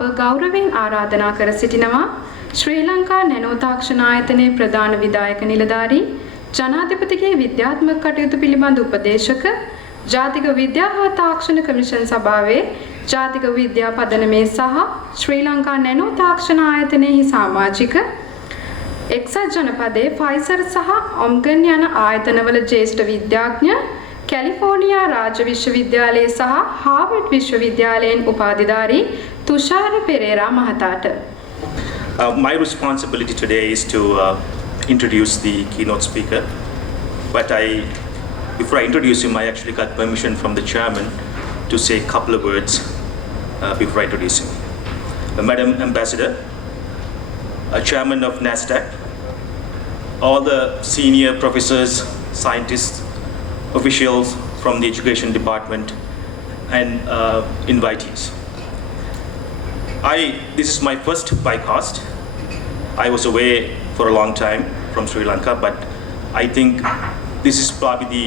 අප ගෞරවයෙන් ආරාධනා කර සිටිනවා ශ්‍රී ලංකා නැනෝ තාක්ෂණ ආයතනයේ ප්‍රධාන විධායක නිලධාරී ජනාධිපතිගේ විද්‍යාත්මක කටයුතු පිළිබඳ උපදේශක ජාතික විද්‍යා හා තාක්ෂණ කමිෂන් සභාවේ ජාතික විද්‍යා පදනමේ සහ ශ්‍රී ලංකා නැනෝ තාක්ෂණ ආයතනයේ සමාජික එක්සත් ජනපදයේ ෆයිසර් සහ ඔම්ගන් යන ආයතනවල ජ්‍යෙෂ්ඨ විද්‍යාඥ कैलिफोर्निया राज्य विश्वविद्यालय सह हार्वर्ड विश्वविद्यालयन उपाधिधारी तुषार पेरेरा महतात. My responsibility today is to introduce the keynote speaker, but before I introduce him, I actually got permission from the chairman to say a couple of words before I introduce him. Madam Ambassador, Chairman of NASDAQ, all the senior professors, scientists, officials from the education department, and invitees. This is my first BICOST. I was away for a long time from Sri Lanka, but I think this is probably the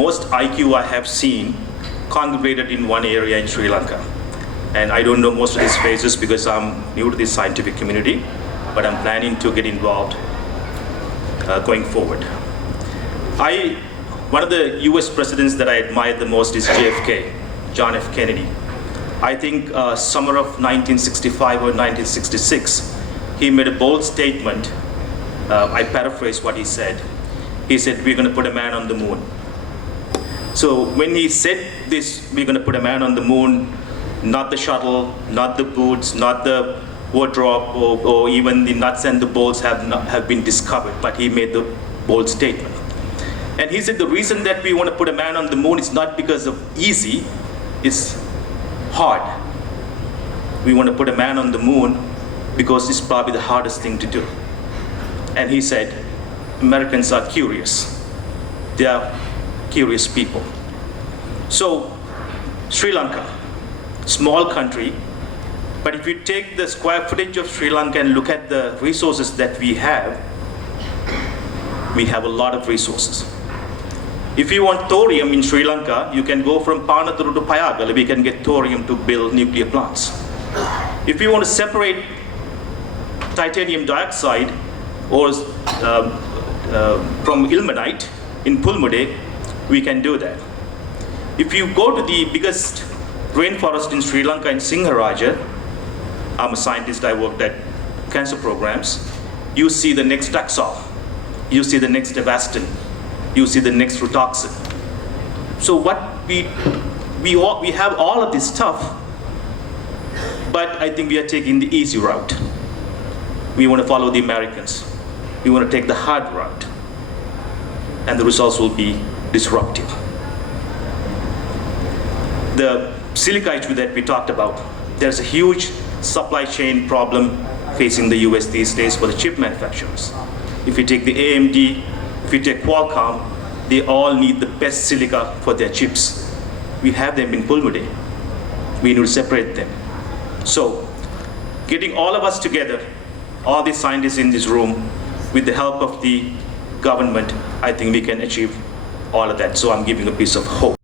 most IQ I have seen congregated in one area in Sri Lanka. And I don't know most of these faces because I'm new to this scientific community, but I'm planning to get involved going forward. One of the US presidents that I admire the most is JFK, John F. Kennedy. I think summer of 1965 or 1966, he made a bold statement. I paraphrase what he said. He said, we're going to put a man on the moon. So when he said this, we're going to put a man on the moon, not the shuttle, not the boots, not the wardrobe, or even the nuts and the bolts have been discovered, but he made the bold statement. And he said the reason that we want to put a man on the moon is not because of easy, it's hard. We want to put a man on the moon because it's probably the hardest thing to do. And he said, Americans are curious. They are curious people. So, Sri Lanka, small country, but if you take the square footage of Sri Lanka and look at the resources that we have a lot of resources. If you want thorium in Sri Lanka, you can go from Panaturu to Payagal. We can get thorium to build nuclear plants. If you want to separate titanium dioxide or from ilmenite in Pulmude, we can do that. If you go to the biggest rainforest in Sri Lanka in Singharaja, I'm a scientist, I worked at cancer programs, you see the next Taxol, you see the next Avastin, you see the next Rituxan. So what we have all of this stuff, but I think we are taking the easy route. We want to follow the Americans. We want to take the hard route, and the results will be disruptive. The silica issue that we talked about, there's a huge supply chain problem facing the US these days for the chip manufacturers. If you take the AMD, if you take Qualcomm, they all need the best silica for their chips. We have them in Pulmude. We need to separate them. So, getting all of us together, all the scientists in this room, with the help of the government, I think we can achieve all of that. So I'm giving a piece of hope.